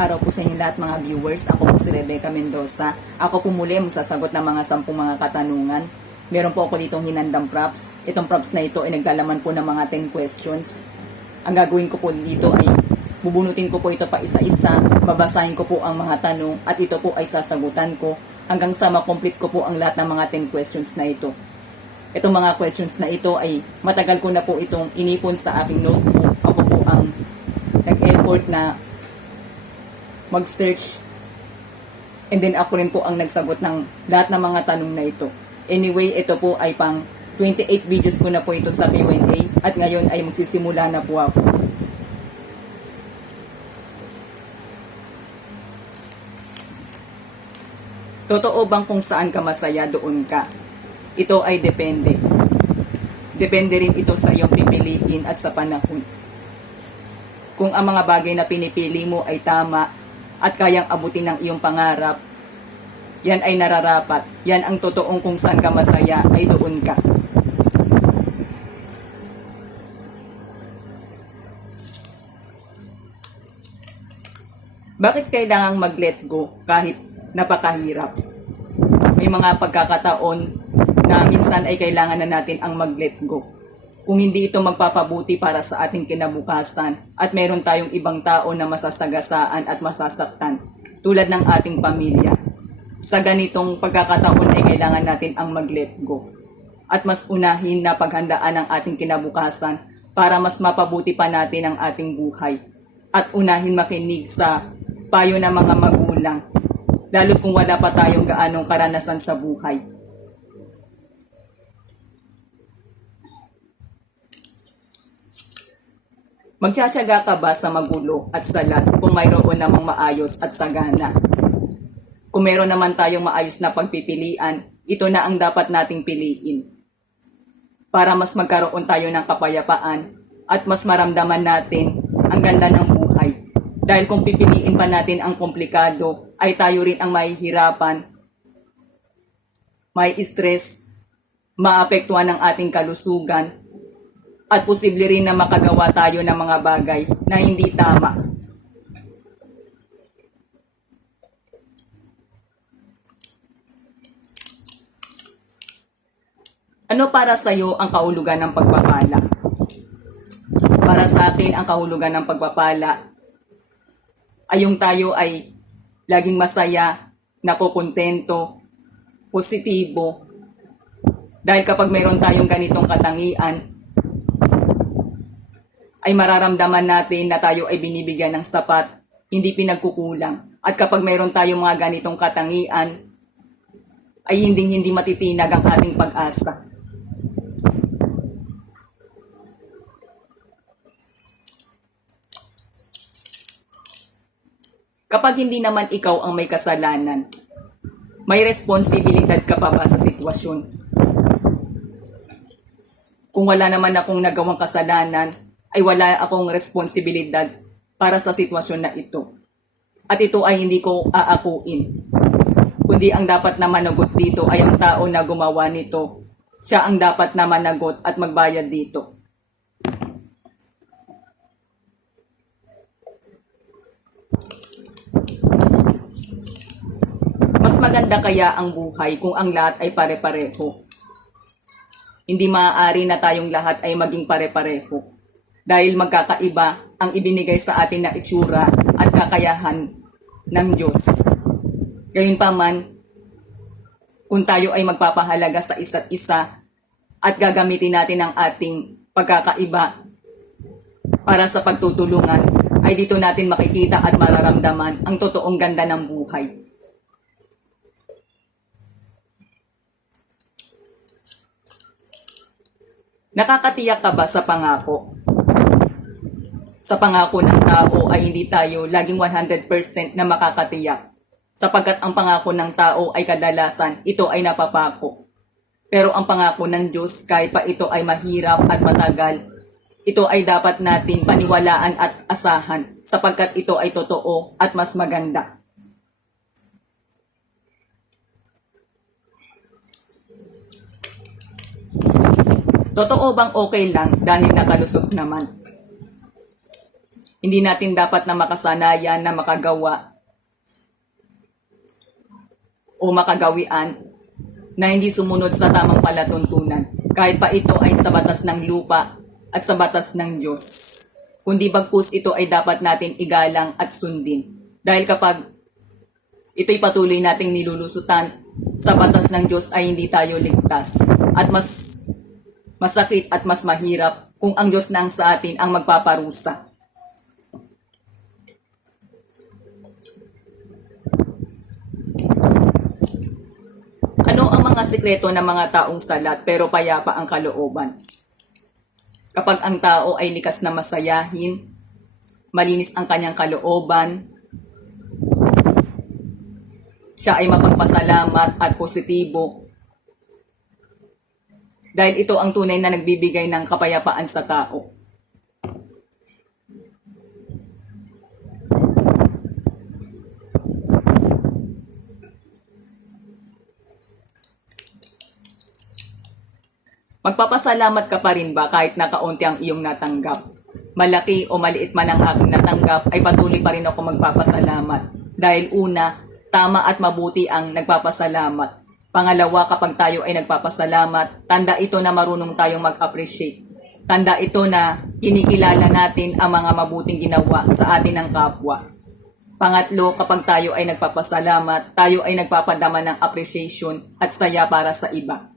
araw po sa inyo lahat mga viewers. Ako po si Rebecca Mendoza. Ako po muli magsasagot ng mga 10 mga katanungan. Meron po ako ditong hinandang props. Itong props na ito ay naglalaman po ng mga 10 questions. Ang gagawin ko po dito ay bubunutin ko po ito pa isa-isa, babasahin ko po ang mga tanong at ito po ay sasagutan ko hanggang sa makomplete ko po ang lahat ng mga 10 questions na ito. Itong mga questions na ito ay matagal ko na po itong inipon sa aking notebook. Ako po ang nag-effort na mag-search and then ako rin po ang nagsagot ng lahat ng mga tanong na ito. Anyway, ito po ay pang 28 videos ko na po ito sa Q&A at ngayon ay magsisimula na po ako. Totoo bang kung saan ka masaya doon ka? Ito ay depende. Depende rin ito sa iyong pipiliin at sa panahon. Kung ang mga bagay na pinipili mo ay tama at kayang abutin ng iyong pangarap, yan ay nararapat. Yan ang totoong kung saan ka masaya ay doon ka. Bakit kailangang mag-let go kahit napakahirap? May mga pagkakataon na minsan ay kailangan na natin ang mag-let go. Kung hindi ito magpapabuti para sa ating kinabukasan at meron tayong ibang tao na masasagasaan at masasaktan tulad ng ating pamilya. Sa ganitong pagkakataon ay kailangan natin ang mag-let go at mas unahin na paghandaan ang ating kinabukasan para mas mapabuti pa natin ang ating buhay at unahin makinig sa payo ng mga magulang lalo kung wala pa tayong gaanong karanasan sa buhay. Magtsatsaga ka ba sa magulo at salat kung mayroon namang maayos at sagana? Kung meron naman tayong maayos na pagpipilian, ito na ang dapat nating piliin. Para mas magkaroon tayo ng kapayapaan at mas maramdaman natin ang ganda ng buhay. Dahil kung pipiliin pa natin ang komplikado, ay tayo rin ang mahihirapan, may stress, maapektuhan ng ating kalusugan, at posible rin na makagawa tayo ng mga bagay na hindi tama. Ano para sa iyo ang kahulugan ng pagpapala? Para sa akin, ang kahulugan ng pagpapala ay yung tayo ay laging masaya, nakokontento, positibo. Dahil kapag mayroon tayong ganitong katangian, ay mararamdaman natin na tayo ay binibigyan ng sapat, hindi pinagkukulang. At kapag mayroon tayong mga ganitong katangian, ay hindi matitinag ang ating pag-asa. Kapag hindi naman ikaw ang may kasalanan, may responsibilidad ka pa ba sa sitwasyon? Kung wala naman akong nagawang kasalanan, ay wala akong responsibilidad para sa sitwasyon na ito. At ito ay hindi ko aakuin. Kundi ang dapat na managot dito ay ang tao na gumawa nito. Siya ang dapat na managot at magbayad dito. Mas maganda kaya ang buhay kung ang lahat ay pare-pareho. Hindi maaari na tayong lahat ay maging pare-pareho. Dahil magkakaiba ang ibinigay sa atin na itsura at kakayahan ng Diyos. Gayunpaman, kung tayo ay magpapahalaga sa isa't isa at gagamitin natin ang ating pagkakaiba para sa pagtutulungan, ay dito natin makikita at mararamdaman ang totoong ganda ng buhay. Nakakatiyak ka ba sa pangako? Sa pangako ng tao ay hindi tayo laging 100% na makakatiyak. Sapagkat ang pangako ng tao ay kadalasan, ito ay napapako. Pero ang pangako ng Diyos, kahit pa ito ay mahirap at matagal, ito ay dapat natin paniwalaan at asahan sapagkat ito ay totoo at mas maganda. Totoo bang okay lang dahil nakalusot naman? Hindi natin dapat na makasanayan na makagawa o makagawian na hindi sumunod sa tamang palatuntunan, kahit pa ito ay sa batas ng lupa at sa batas ng Diyos. Kundi bagkus ito ay dapat natin igalang at sundin. Dahil kapag ito'y patuloy nating nilulusutan sa batas ng Diyos ay hindi tayo ligtas. At mas masakit at mas mahirap kung ang Diyos na ang sa atin ang magpaparusa. Ano ang mga sikreto ng mga taong salat pero payapa ang kalooban? Kapag ang tao ay likas na masayahin, malinis ang kanyang kalooban, siya ay mapagpasalamat at positibo. Dahil ito ang tunay na nagbibigay ng kapayapaan sa tao. Magpapasalamat ka pa rin ba kahit na kaunti ang iyong natanggap? Malaki o maliit man ang aking natanggap, ay patuloy pa rin ako magpapasalamat. Dahil una, tama at mabuti ang nagpapasalamat. Pangalawa, kapag tayo ay nagpapasalamat, tanda ito na marunong tayong mag-appreciate. Tanda ito na kinikilala natin ang mga mabuting ginawa sa atin ng kapwa. Pangatlo, kapag tayo ay nagpapasalamat, tayo ay nagpapadama ng appreciation at saya para sa iba.